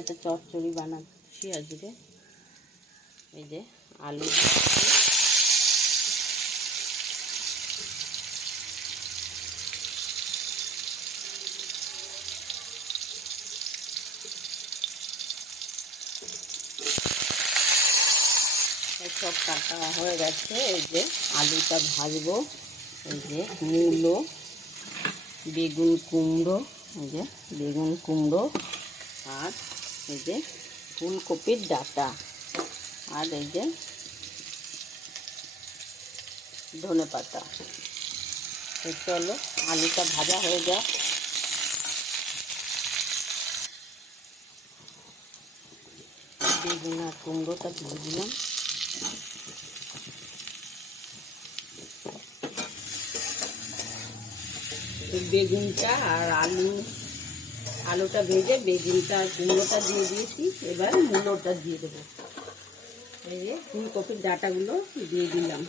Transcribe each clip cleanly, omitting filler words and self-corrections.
একটা চচ্চড়ি বানাচ্ছি আজকে। এই যে আলু সব কাটা হয়ে গেছে। এই যে আলুটা ভাজবো। এই যে মূলো, বেগুন কুমড়ো, এই যে বেগুন কুমড়ো, আর এই যে ফুলকপির ডাঁটা, আর এই যে ধনে পাতা। চলো আলুটা ভাজা হয়ে যাক। বেগুন আর কুমড়োটা দিয়ে দিলাম। বেগুনটা আর আলুটা ভেজে বেগুনটা আর কুমড়োটা দিয়ে দিয়েছি। এবার মূলোটা দিয়ে দেবো। এই যে ফুলকপির ডাঁটাগুলো দিয়ে দিলাম।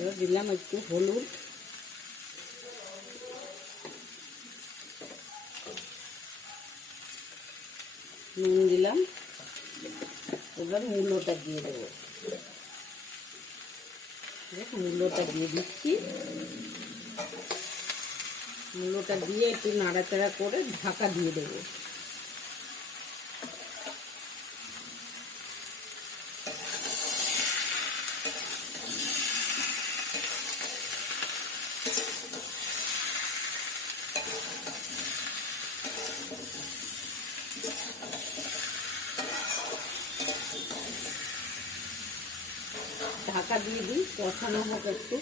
এবার দিলাম একটু হলুদ, নুন দিলাম। এবার মূলোটা দিয়ে দেবো। মূলোটা দিয়ে দিচ্ছি। মূলোটা দিয়ে একটু নাড়াচাড়া করে ঢাকা দিয়ে দেবো। ঢাকা দিয়ে দিই, কষানো হোক একটু।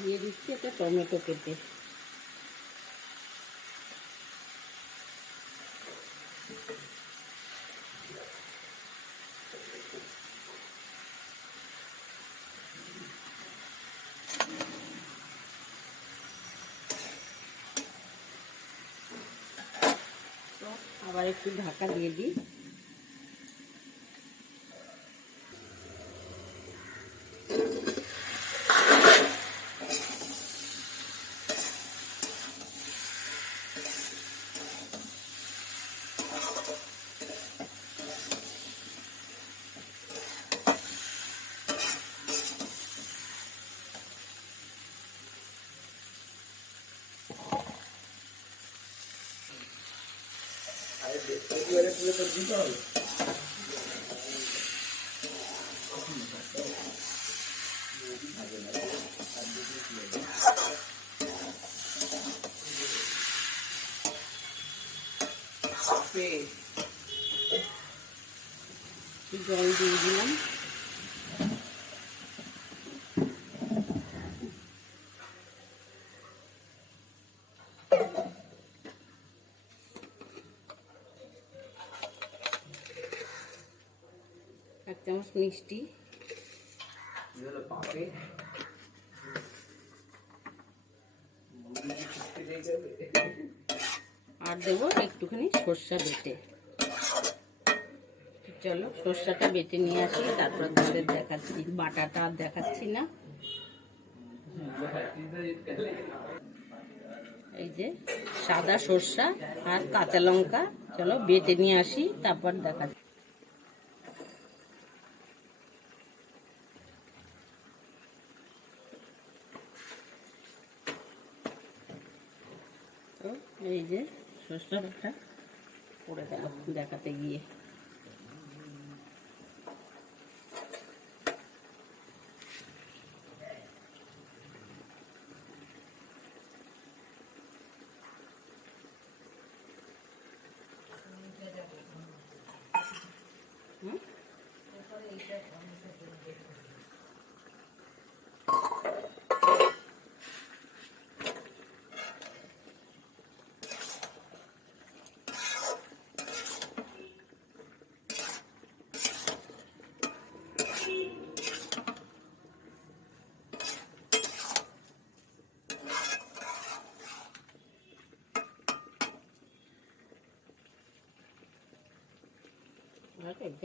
দিয়ে দিচ্ছি একটা টমেটো কেটে। আবার একটু ঢাকা দিয়ে দিই। জল দিয়ে দিলাম। এক চামচ মিষ্টি, আর দেবো একটুখানি সর্ষা বেটে। চলো সর্ষাটা বেটে নিয়ে আসি, তারপর তোমাদের দেখাচ্ছি। বাটাটা আর দেখাচ্ছি না। এই যে সাদা সর্ষা আর কাঁচা লঙ্কা, চলো বেটে নিয়ে আসি, তারপর দেখাচ্ছি। তো এই যে সর্ষা বাটা করে দিলাম দেখাতে গিয়ে।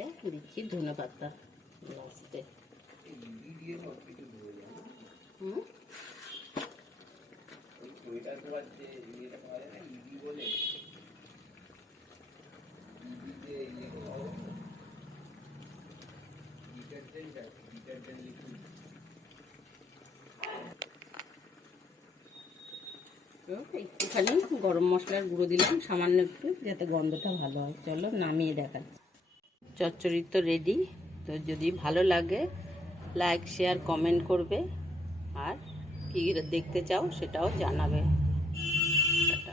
এদিকে দিচ্ছি ধনে পাতা লাস্টে। হুম, একটুখানি গরম মশলার গুঁড়ো দিলাম সামান্য একটু, যাতে গন্ধটা ভালো হয়। চলো নামিয়ে দেখাচ্ছি। চচ্চড়ি তো রেডি। তো যদি ভালো লাগে লাইক শেয়ার কমেন্ট করবে, আর কি দেখতে চাও সেটাও জানাবে। টাটা।